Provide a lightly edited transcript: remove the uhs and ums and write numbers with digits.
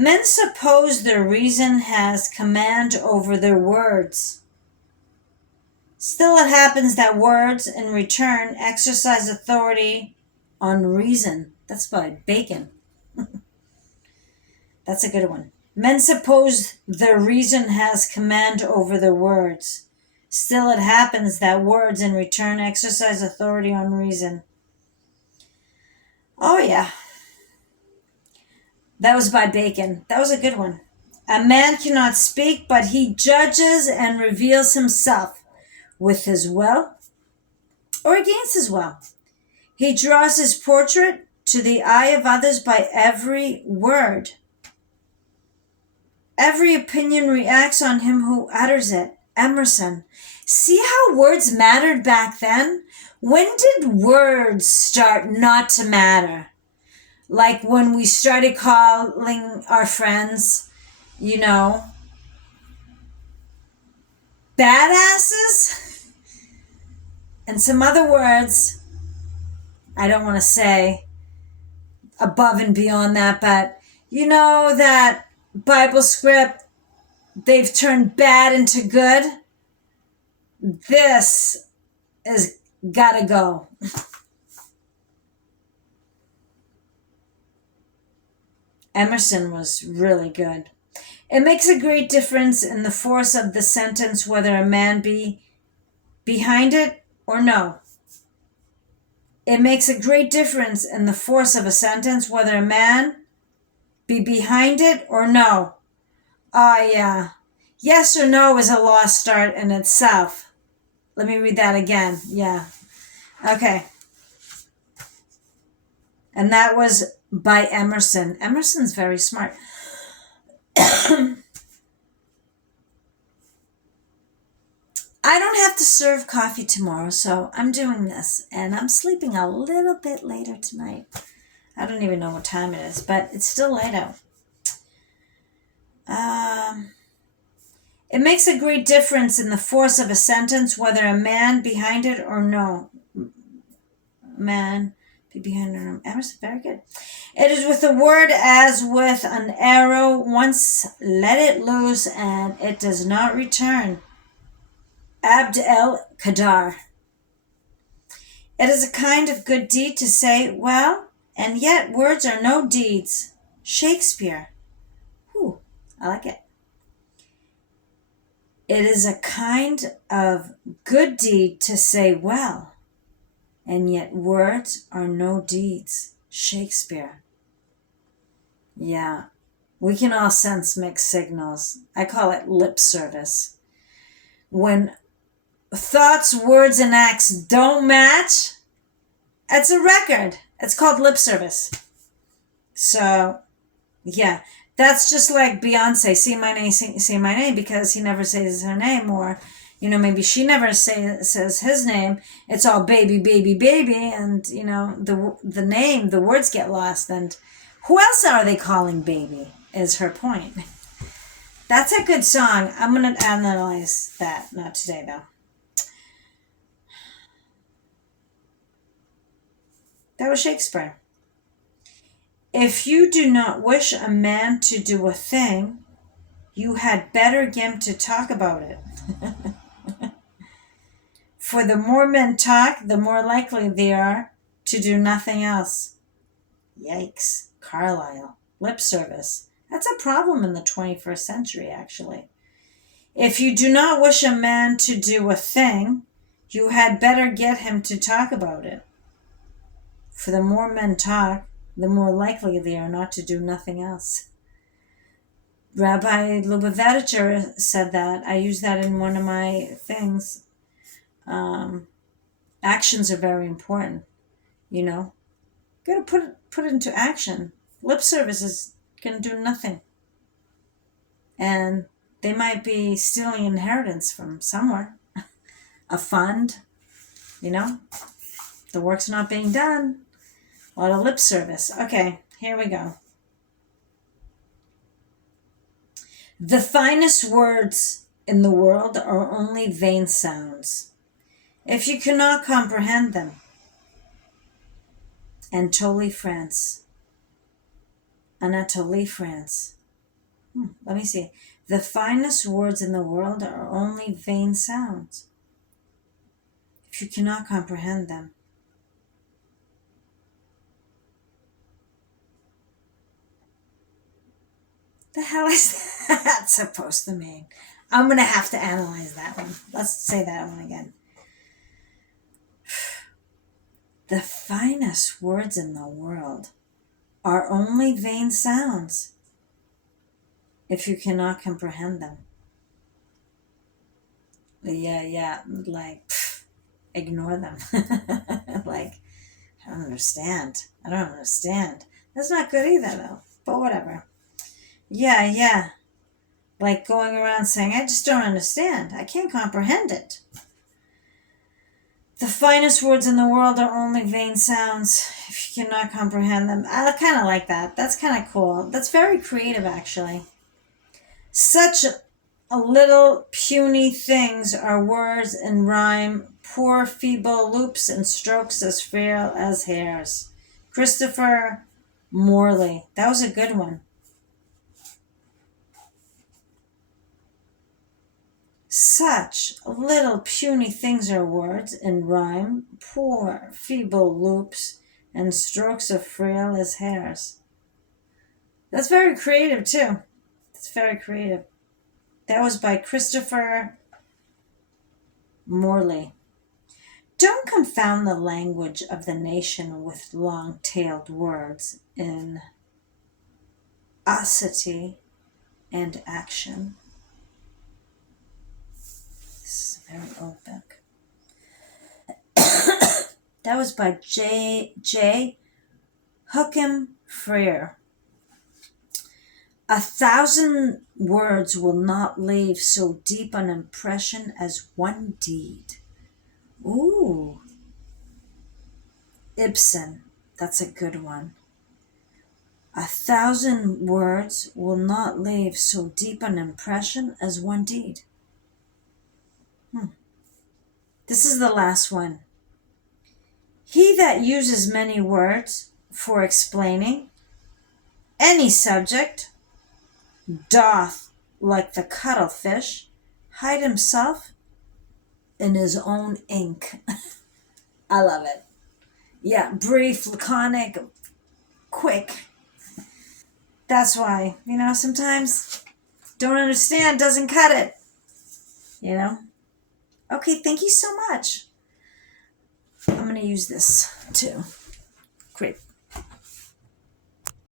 Men suppose their reason has command over their words. Still, it happens that words, in return, exercise authority on reason. That's by Bacon. That's a good one. Men suppose their reason has command over their words. Still, it happens that words, in return, exercise authority on reason. Oh, yeah. That was by Bacon. That was a good one. A man cannot speak, but he judges and reveals himself with his will or against his will. He draws his portrait to the eye of others by every word. Every opinion reacts on him who utters it. Emerson. See how words mattered back then? When did words start not to matter? Like when we started calling our friends, badasses? And some other words, I don't want to say above and beyond that, but that Bible script, they've turned bad into good. This is gotta go. Emerson was really good. It makes a great difference in the force of the sentence whether a man be behind it or no. It makes a great difference in the force of a sentence whether a man be behind it or no. Yeah. Yes or no is a lost start in itself. Let me read that again. Yeah. Okay. And that was by Emerson. Emerson's very smart. I don't have to serve coffee tomorrow, so I'm doing this. And I'm sleeping a little bit later tonight. I don't even know what time it is, but it's still late out. It makes a great difference in the force of a sentence whether a man behind it or no. Man be behind it or no. Emerson, very good. It is with a word as with an arrow. Once let it loose and it does not return. Abd el-Qadar. It is a kind of good deed to say, well, and yet words are no deeds. Shakespeare. Whew, I like it. It is a kind of good deed to say well, and yet words are no deeds. Shakespeare. Yeah, we can all sense mixed signals. I call it lip service. When thoughts, words, and acts don't match, it's a record. It's called lip service. So, yeah. That's just like Beyonce, say my name, because he never says her name, or, maybe she never says his name. It's all baby, baby, baby, and, the name, the words get lost, and who else are they calling baby, is her point. That's a good song. I'm going to analyze that. Not today, though. That was Shakespeare. If you do not wish a man to do a thing, you had better get him to talk about it. For the more men talk, the more likely they are to do nothing else. Yikes. Carlyle. Lip service. That's a problem in the 21st century, actually. If you do not wish a man to do a thing, you had better get him to talk about it. For the more men talk, the more likely they are not to do nothing else. Rabbi Lubavitcher said that. I use that in one of my things. Actions are very important. Got to put it into action. Lip service is going to do nothing. And they might be stealing inheritance from somewhere. A fund. The work's not being done. A lot of lip service. Okay, here we go. The finest words in the world are only vain sounds, if you cannot comprehend them. Anatole France. Let me see. The finest words in the world are only vain sounds, if you cannot comprehend them. The hell is that supposed to mean? I'm going to have to analyze that one. Let's say that one again. The finest words in the world are only vain sounds, if you cannot comprehend them. Yeah, like, ignore them. Like, I don't understand. I don't understand. That's not good either, though. But whatever. Yeah. Like going around saying, I just don't understand. I can't comprehend it. The finest words in the world are only vain sounds, if you cannot comprehend them. I kind of like that. That's kind of cool. That's very creative, actually. Such little puny things are words in rhyme, poor feeble loops and strokes as frail as hairs. Christopher Morley. That was a good one. Such little puny things are words in rhyme, poor feeble loops and strokes as frail as hairs. That's very creative too. It's very creative. That was by Christopher Morley. Don't confound the language of the nation with long-tailed words in osity and action. This is a very old book. That was by J. Hookham Frere. 1,000 words will not leave so deep an impression as one deed. Ooh. Ibsen. That's a good one. 1,000 words will not leave so deep an impression as one deed. This is the last one. He that uses many words for explaining any subject doth, like the cuttlefish, hide himself in his own ink. I love it. Yeah, brief, laconic, quick. That's why, sometimes don't understand doesn't cut it. Okay, thank you so much. I'm going to use this too. Great.